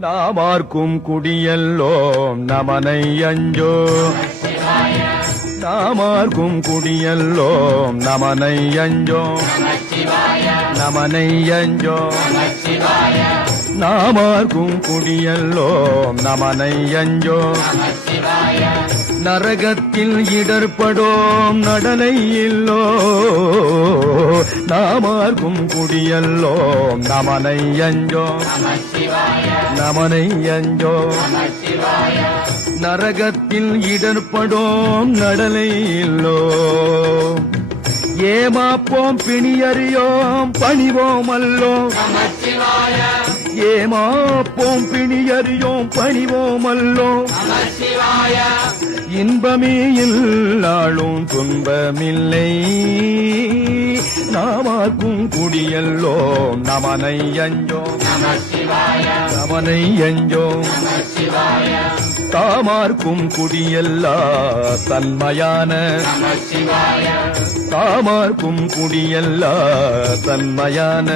நாமார்க்கும் குடியல்லோம் நமனை அஞ்சோ நாமார்க்கும் குடியல்லோம் நமனை அஞ்சோ நமனை அஞ்சோ நாமார்க்கும் குடியல்லோம் நமனை அஞ்சோ நரகத்தில் இடர்படோம் நடனை இல்லோ நாமார்க்கும் குடியல்லோம் நமனை அஞ்சோ நமனை அஞ்சோ நரகத்தில் இடர்படோம் நடனை இல்லோ ஏமாப்போம் பிணியறியோம் பணிவோம் அல்லோ ஏமாப்போம் பிணியறியோம் பணிவோம் அல்லோ இன்பமே இல்லாளும் துன்பமில்லை நாமார்க்கும் குடியல்லோம் நமனை அஞ்சோ நமனை அஞ்சோ தாமார்க்கும் குடியல்லா தன்மையான தாமார்க்கும் குடியல்லா தன்மையான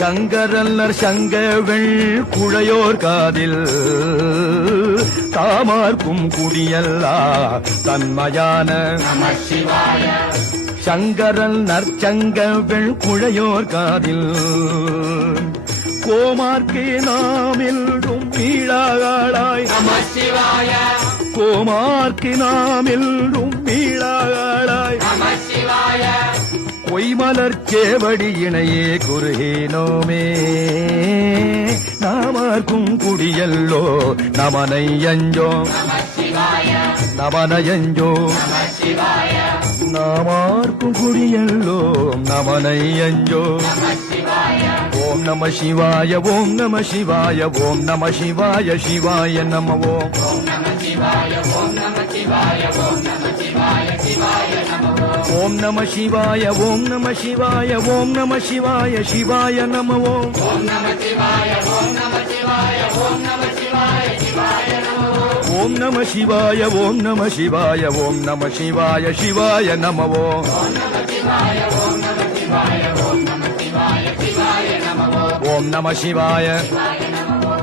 சங்கரல்லர் சங்கவெள் குழையோர் காதில் தாமார்க்கும் குடியல்லா தன்மையான சங்கரல் நற்சங்கவெள் குழையோர் காதில் கோமார்க்கே நாம் எல்லும் மீளாளாய் கோமார்க்கே நாம் எல்லும் மீளாளாய் பொய்மலர் சேவடி இணையே குறுகேனோமே நாமார்க்கும் குடியல்லோ நமனை அஞ்சோ நமனையஞ்சோ நாமார்க்கும் குடியல்லோ நமனை அஞ்சோ ஓம் நம சிவாய ஓம் நம சிவாய ஓம் நம சிவாய சிவாய நம ஓம் ஓம் நம சிவாய ஓம் நம சிவாய ஓம் நம சிவாய சிவாய நம ஓம் நம சிவாய ஓம் நம சிவாய ஓம் நம சிவாய சிவாய நம ஓம் ஓம் நம சிவாய ஓம் நம சிவாய ஓம் நம சிவாய சிவாய நம ஓம் நம சிவாய ஓம் நம சிவாய ஓம் நம சிவாய சிவாய நம ஓம் நம சிவாய ஓம் நம சிவாய ஓம் நம சிவாய சிவாய நம ஓம் நம சிவாய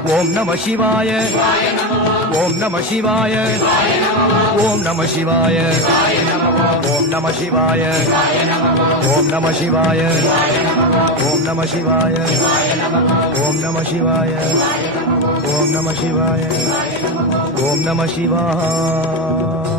ஓம் நம சிவாய ஓம் நம சிவாய ஓம் நம சிவாய ஓம் நம சிவாய ஓம் நம சிவாய ஓம் நம சிவாய ஓம் நம சிவாய ஓம் நம சிவாய ஓம் நம சிவாய